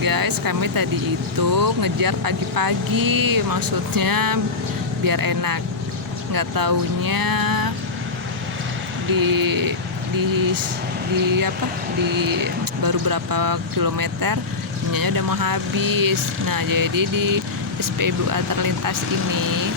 guys, kami tadi itu ngejar pagi-pagi, maksudnya biar enak. Nggak taunya di baru berapa kilometer minyaknya udah mau habis. Nah, jadi di SPBU antar lintas ini,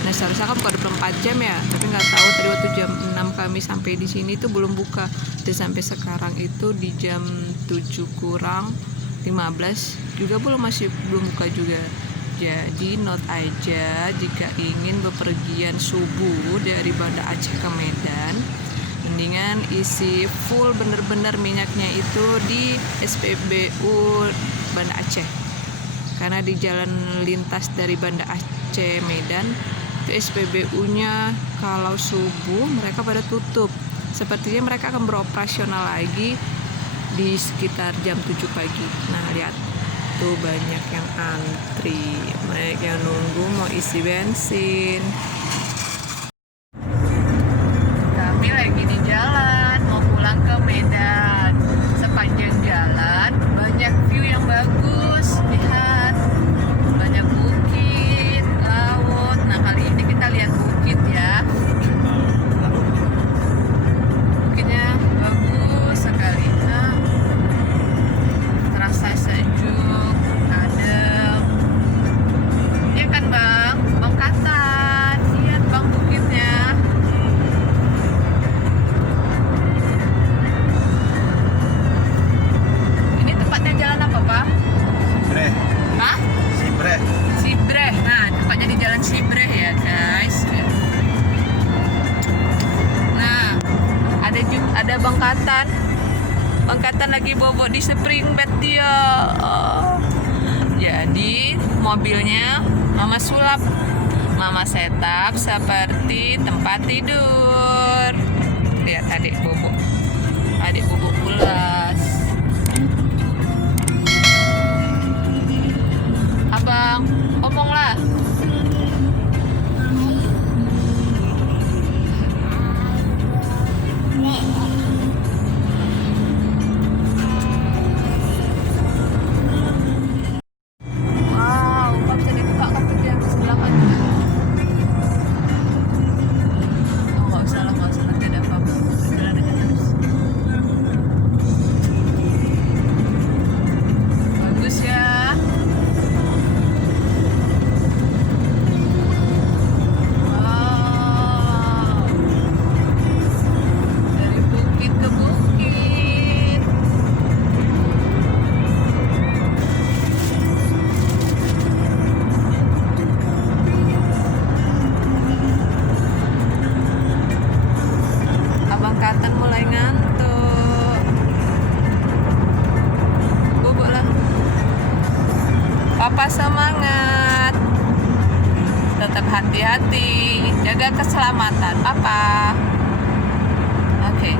nah seharusnya kan buka 24 jam ya, tapi nggak tahu tadi waktu jam 6 kami sampai di sini itu belum buka. Dan sampai sekarang itu di jam 7 kurang 15 juga masih belum buka juga. Jadi note aja jika ingin bepergian subuh dari Banda Aceh ke Medan, mendingan isi full bener-bener minyaknya itu di SPBU Banda Aceh. Karena di jalan lintas dari Banda Aceh Medan ke SPBU-nya kalau subuh mereka pada tutup. Sepertinya mereka akan beroperasional lagi di sekitar jam 7 pagi. Nah, lihat tuh banyak yang antri, banyak yang nunggu mau isi bensin. Kami lagi di jalan mau pulang ke Medan. Sepanjang jalan banyak view yang bagus, lihat banyak bukit, laut. Nah, kali ini kita lihat bukit ya. Bukitnya bagus sekali. Nah, terasa sejuk, adem. Iya kan bang, Bangkatan. Lihat bang bukitnya. Ini tempatnya jalan apa pak? Sibreh. Hah? Sibreh. Sibreh. Nah, tempatnya di jalan Sibreh ya guys. Nah, ada Bangkatan. Bangkatan lagi bobok di spring bed dia. Jadi mobilnya mama sulap, mama setup seperti tempat tidur. Lihat adik bobok pulas. Abang, ngomonglah. Wow, kok bisa dibuka kan tuh yang sebelah kanan? Oh, nggak usah nanti ada apa-apa. Jalan aja terus. Bagus ya. Wow, dari bukit ke bukit. Abang Katan mulai ngantuk. Bubuk lah. Papa semangat. Tetap hati-hati. Jaga keselamatan Papa. Oke.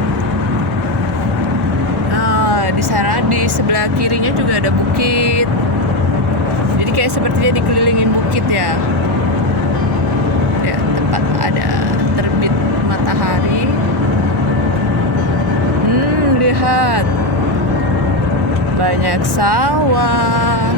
Oh, di sana di sebelah kirinya juga ada bukit. Jadi kayak sepertinya dikelilingin bukit ya. Ya, tempat ada terbit matahari. Lihat banyak sawah.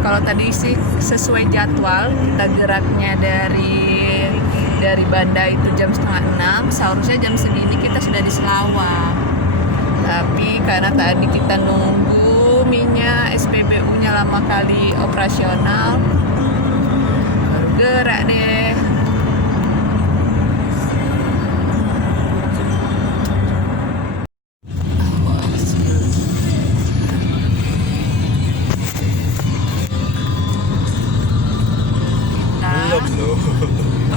Kalau tadi sih sesuai jadwal kita geraknya dari Banda itu jam 5:30, seharusnya jam segini kita sudah di Selawang. Tapi karena tadi kita nunggu minyak SPBU-nya lama kali operasional, baru gerak deh.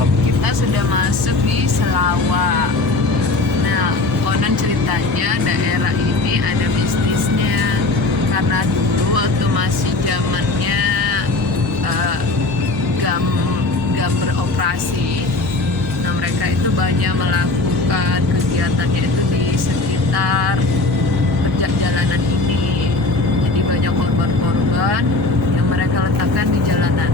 Kita sudah masuk di Selawang. Nah, konon ceritanya daerah ini ada bisnisnya karena dulu waktu masih zamannya gam beroperasi. Nah, mereka itu banyak melakukan kegiatannya itu di sekitar jalanan ini. Jadi banyak korban-korban yang mereka letakkan di jalanan.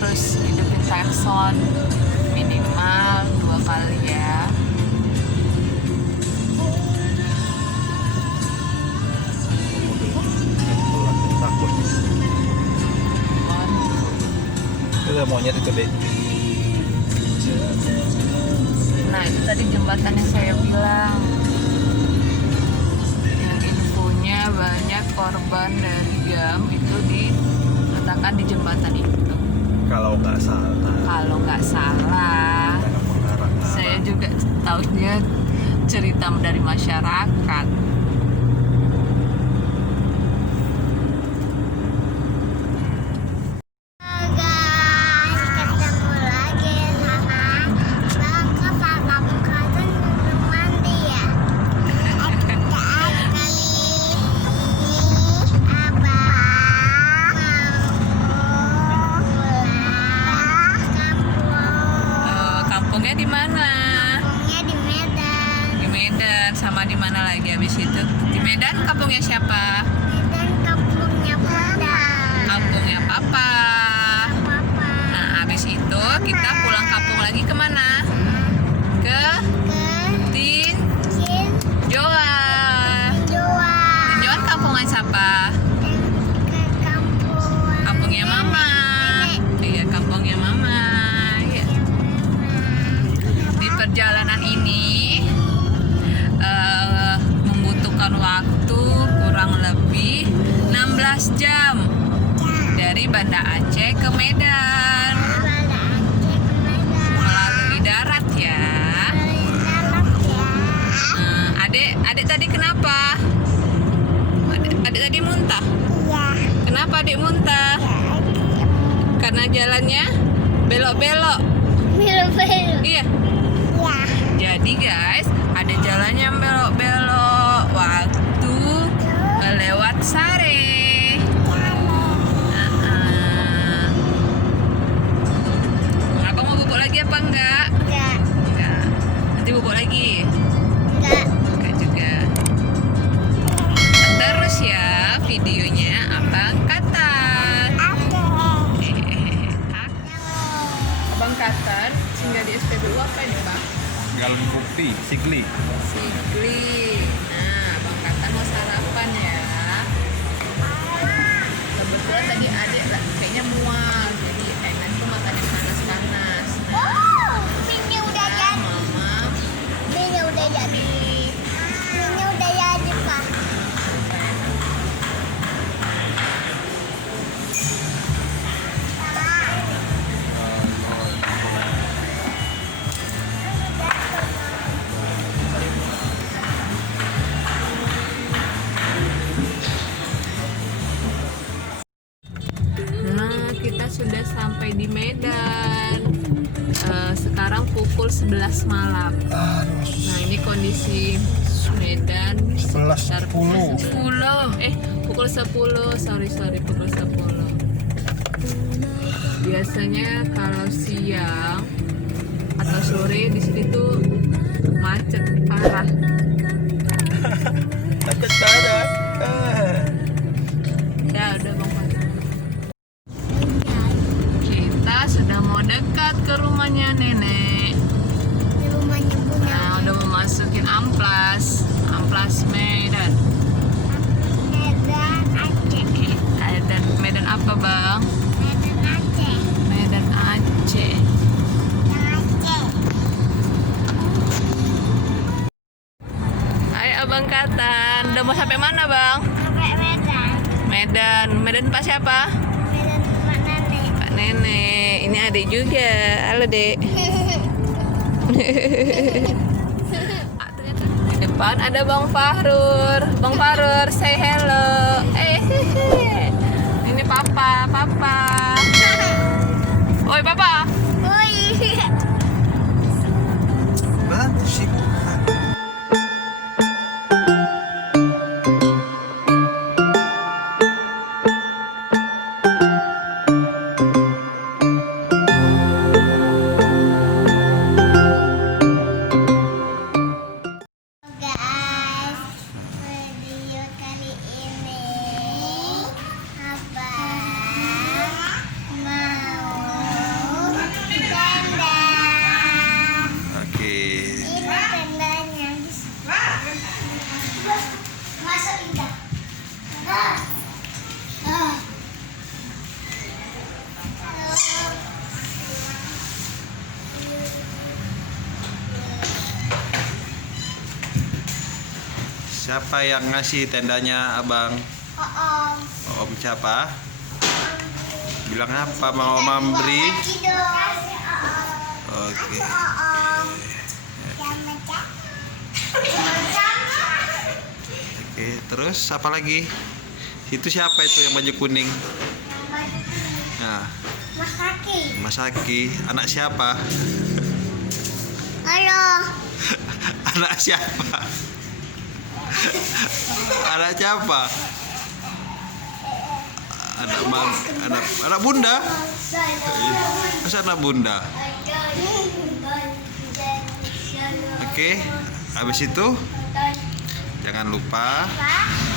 harus hidupin klakson minimal 2 kali ya. Takut. Itu monyet itu deh. Nah itu tadi jembatan yang saya bilang, yang infonya banyak korban dari GAM itu diletakkan di jembatan itu. Kalau nggak salah. Kalau nggak salah, saya juga tahunya cerita dari masyarakat. Kampungnya di mana? Kampungnya di Medan. Di Medan. Sama di mana lagi habis itu? Di Medan kampungnya siapa? Medan kampungnya Bunda. Kampungnya Papa. Papa. Nah habis itu kita pulang kampung lagi kemana? Ke Ke Tinjoan. Jawa. Tinjoan kampungan siapa? Ke kampung. Kampungnya Mama. Iya kampungnya Mama. Iya. Di perjalanan ini membutuhkan waktu kurang lebih 16 jam dari Banda Aceh ke Medan melalui darat ya. Adik tadi kenapa? Adik tadi muntah. Kenapa adik muntah? Karena jalannya belok-belok. Iya. Jadi guys, ada jalannya yang belok-belok waktu lewat Sare. Abang mau bubuk lagi apa enggak? Enggak. Nanti bubuk lagi. Enggak juga. Terus ya videonya Abang Katan. Abang Katan singgah di SPBU apa ini Bang? Galon kopi, sigli. Sigli. Nah, Bang Katan mau sarapan ya. Kebetulan tadi adik kayaknya mual, jadi enak tuh makannya panas-panas. Nah, Mama kita sudah sampai di Medan. Sekarang pukul 11 malam. Nah, ini kondisi Medan 11.10. Pukul 10. Sorry, pukul 10. Biasanya kalau siang atau sore di sini tuh macet parah. Macet parah. Ya udah Bang Fatin. Kita sudah mau dekat ke rumahnya nenek. Nah, udah mau masukin amplas Medan. Medan apa Bang? Medan Aceh. Ayo Abang Katan, udah mau sampai mana Bang? Medan Pak siapa? Pak Nenek. Ini adik juga. Halo Dek. Di depan ada Bang Fahrur. Bang Fahrur, say hello. Ini Papa. Oi Papa. Bantu sih. Video kali ini Abang mau Siapa yang ngasih tendanya abang? Om. Om siapa? Bilang apa mau memberi? Oke. Oke, terus apa lagi? Itu siapa itu yang baju kuning? Nah, Mas Kaki. Mas Aki, anak siapa? Halo. Anak siapa? Anak siapa? Anak bunda. Masa anak bunda? Oke, habis itu jangan lupa Pak.